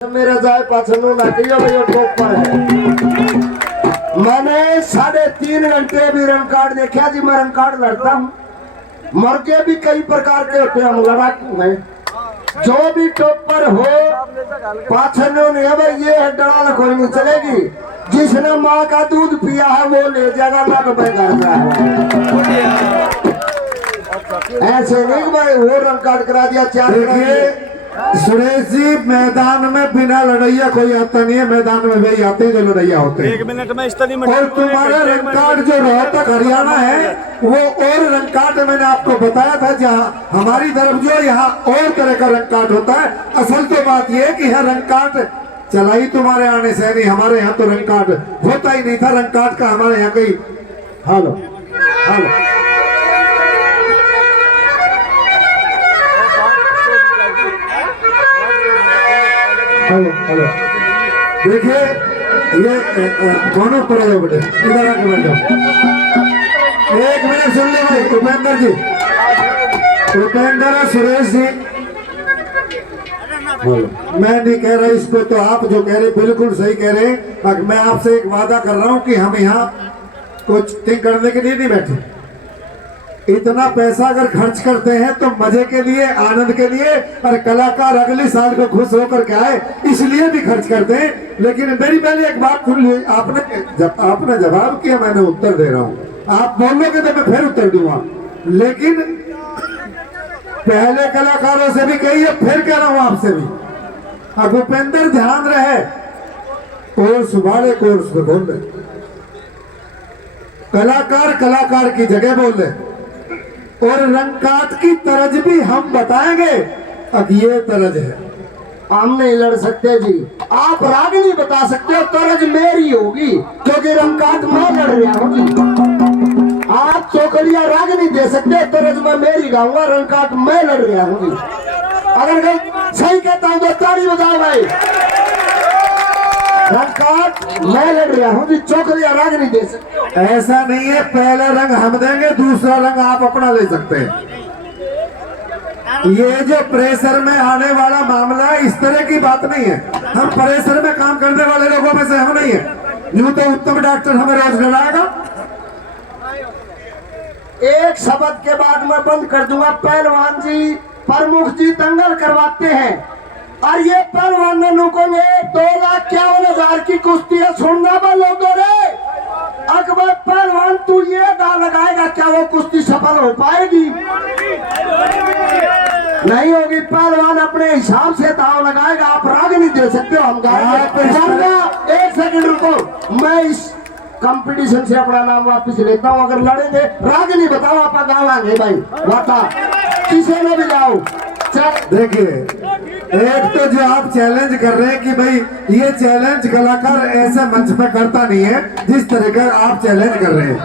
मेरा जाए पाछनू ना कहियो भाई टॉप पर है। मैंने 3.5 घंटे भी रन कार्ड देखा जी। मैं रन कार्ड लड़ता हूँ। मुर्गे भी कई प्रकार के होते हैं, हम लड़ाकू हैं। जो भी टॉप पर हो पाछनू नहीं है भाई, ये है डराल कोई नहीं चलेगी। जिसने माँ का दूध पिया है वो ले जाएगा ना तो मैं कर रहा है। ऐसे नहीं भाई वो रन कार्ड करा दिया 4। सुरेश जी, मैदान में बिना लड़ैया कोई आता नहीं है। मैदान में वही आते हैं जो लड़ैया होते हैं। 1 मिनट में इस तरह और तुम्हारा रन कार्ड जो रोहतक हरियाणा है वो और रन कार्ड मैंने आपको बताया था। जहाँ हमारी तरफ जो यहाँ और तरह का रन कार्ड होता है। असल तो बात ये है कि यहाँ रन कार्ड चला ही तुम्हारे आने से नहीं, हमारे यहाँ तो रन कार्ड होता ही नहीं था। रन कार्ड का हमारे यहाँ कहीं हेलो हेलो हेलो हेलो देखिए, ये दोनों पर है बेटे, इधर आके बैठ जाओ। 1 मिनट सुन ले भाई। उपेंद्र जी, उपेंद्र और सुरेश जी, मैं नहीं कह रहा इसको, तो आप जो कह रहे बिल्कुल सही कह रहे हैं। मैं आपसे एक वादा कर रहा हूं कि हम यहाँ कुछ थिंक करने के लिए नहीं बैठे। इतना पैसा अगर खर्च करते हैं तो मजे के लिए, आनंद के लिए, और कलाकार अगले साल को खुश होकर के आए इसलिए भी खर्च करते हैं। लेकिन मेरी पहले एक बात सुन ली। आपने जवाब किया, मैंने उत्तर दे रहा हूँ। आप बोलोगे तो मैं फिर उत्तर दूंगा। लेकिन पहले कलाकारों से भी कहिए, फिर कह रहा हूँ आपसे भी। अब उपेंद्र ध्यान रहे, कोर्स वाले कोर्स पे बोल रहे। कलाकार कलाकार की जगह बोल रहे, और रंग काट की तरज भी हम बताएंगे। अब ये तरज है, हम नहीं लड़ सकते जी। आप रागिनी बता सकते हो, तरज मेरी होगी क्योंकि रंग काट मैं लड़ रहा हूँ जी। आप चौकलिया रागिनी दे सकते हो, तरज मैं मेरी गाऊंगा, रंग काट मैं लड़ रहा हूँ जी। अगर सही कहता हूँ तो ताली बजाओ भाई। रंग काट मैं लड़ रहा हूँ जी, चौकलिया रागिनी दे सकते हो। ऐसा नहीं है। पहला रंग हम देंगे, दूसरा रंग आप अपना ले सकते हैं। ये जो प्रेशर में आने वाला मामला है, इस तरह की बात नहीं है। हम प्रेशर में काम करने वाले लोगों में से हम नहीं है। यूं तो उत्तम डॉक्टर हमें रोज लड़ाएगा। एक शब्द के बाद मैं बंद कर दूंगा। पहलवान जी, प्रमुख जी दंगल करवाते हैं और ये पहलवान ने नुकोगे 2,51,000 की कुश्ती है। सुनना बा लोगों रे, अकबर पहलवान तू ये दाव लगाएगा क्या वो कुश्ती सफल हो पाएगी? नहीं होगी। पहलवान अपने हिसाब से दाव लगाएगा। आप राग नहीं दे सकते हो, हम गाएंगे। 1 सेकंड रुको, मैं इस कंपटीशन से अपना नाम वापस लेता हूँ। अगर लड़ेंगे राग नहीं बताओ, आप गावांगे भाई। वाता किसी में भी जाओ। देखिए, एक तो जो आप चैलेंज कर रहे हैं कि भाई ये चैलेंज कलाकार ऐसे मंच पे करता नहीं है जिस तरह का आप चैलेंज कर रहे हैं।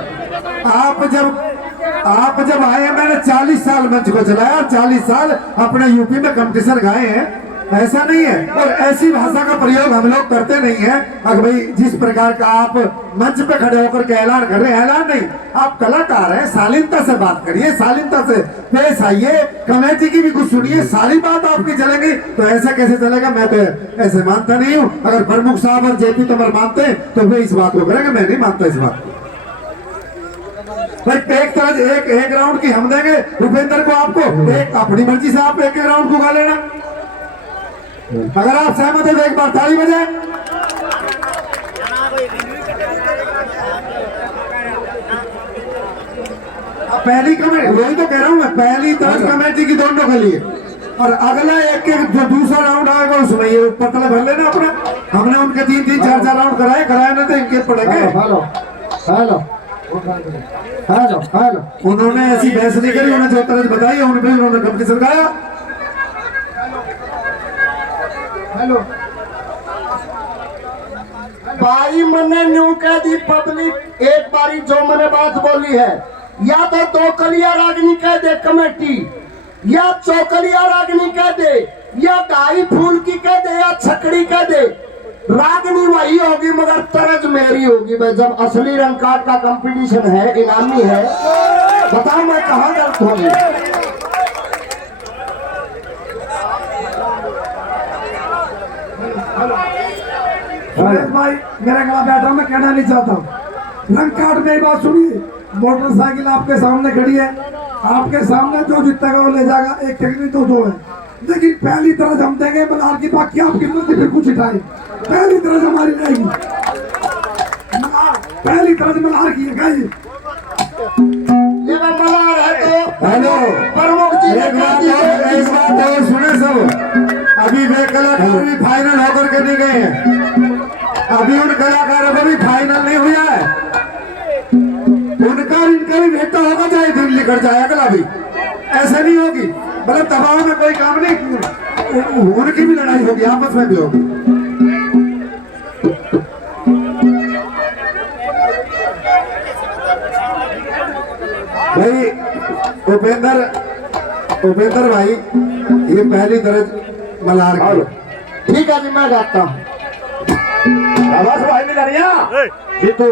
आप जब आए हैं, मैंने 40 साल मंच को चलाया, 40 साल अपने यूपी में कंपटीशन गाए हैं। ऐसा नहीं है। और ऐसी भाषा का प्रयोग हम लोग करते नहीं है। अगर भाई जिस प्रकार का आप मंच पे खड़े होकर के ऐलान कर रहे हैं, ऐलान नहीं, आप कलाकार हैं, शालीनता से बात करिए, शालीनता से पेश आइए, कमेटी की भी कुछ सुनिए, सारी बात आपकी चलेगी। तो ऐसा कैसे चलेगा? मैं तो ऐसे मानता नहीं हूँ। अगर प्रमुख साहब और जेपी तोमर मानते हैं तो वे इस बात को करेंगे, मैं नहीं मानता इस बात को। भाई एक तरह एक राउंड की हम देंगे भूपेंद्र को, आपको एक अपनी मर्जी से आप एक राउंड को गा लेना। अगर आप सहमत है तो एक बार ताली बजाएं। पहली कमेटी, वही तो कह रहा हूं मैं, पहली तरफ कमेटी की दोनों के लिए, और अगला एक जो दूसरा राउंड आएगा उसमें ये पतले भर लेना अपना। हमने उनके 3-3, 4-4 राउंड कराए ना तो इनके पड़ेंगे। Hello hello hello hello. उन्होंने ऐसी बहस नहीं करी, उन्होंने जो तरह बताई उन्होंने कंपटीशन गाया। हेलो भाई, मैंने न्यू कह दी पब्लिक एक बारी जो मैंने बात बोली है, या तो 2 कलिया रागनी कह दे कमेटी, या चौकलिया रागनी कह दे, या 2.5 फूल की कह दे, या छकड़ी कह दे। रागनी वही होगी मगर तरज मेरी होगी। भाई जब असली रंग कार्ड का कंपटीशन है, इनामी है, बताओ मैं कहाँ गलत होगी? सुरेश भाई मेरे गला बैठा, मैं कहना नहीं चाहता हूँ। रंग कार्ड में बात सुनिए, मोटरसाइकिल आपके सामने खड़ी है, आपके सामने जो जीतेगा वो ले जाएगा, एक टिकट नहीं तो दो है, लेकिन पहली तरह हम देंगे मल्हार की, बाकी आपकी मर्जी फिर कुछ उठाए, पहली तरह हमारी रहेगी, पहली तरह मल्हार की है गाइए। ये मल्हार है तो हेलो, प्रमुख जी एक बात और सुने सब, अभी वे कलाकार भी फाइनल होकर के नहीं गए हैं, अभी उन कलाकारों को भी फाइनल नहीं हुआ है, उनका और इनका भी भेंट होगा, चाहे दिल्ली कर जाए अगला भी, ऐसे नहीं होगी, मतलब दबाव में कोई काम नहीं, उनकी भी लड़ाई होगी, आपस में भी होगी। भाई उपेंद्र भाई, ये पहली दर्ज मल्हार की। ठीक है जी, मैं गाता हूँ। आवाज भाई में जानिया जीतू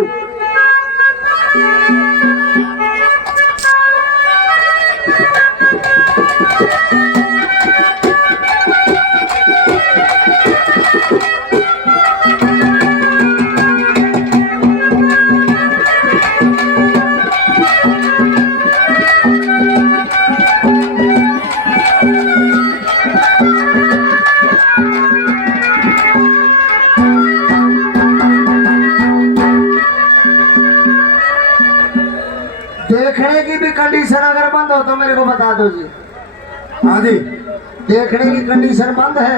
देखने की भी कंडीशन अगर बंद हो तो मेरे को बता दो जी। हाँ जी, देखने की कंडीशन बंद है,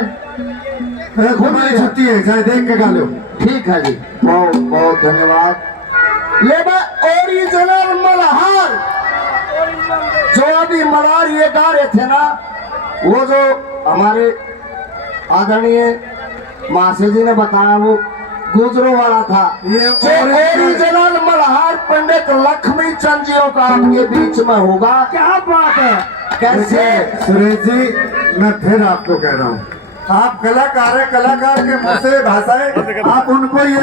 हमारी छुट्टी है, चाहे देख के गा लो। ठीक है जी, बहुत बहुत धन्यवाद। ले ओरिजिनल मल्हार, जो अभी मल्हार ये गा रहे थे ना, वो जो हमारे आदरणीय मासे जी ने बताया वो गुजरो वाला था, ये जो ओरिजिनल मल्हार पंडित लक्ष्मी चंद जी का आपके बीच में होगा। क्या बात है, कैसे? सुरेश जी, मैं फिर आपको कह रहा हूँ, आप कलाकार है, कलाकार के मुंह से भाषाएं, आप उनको ये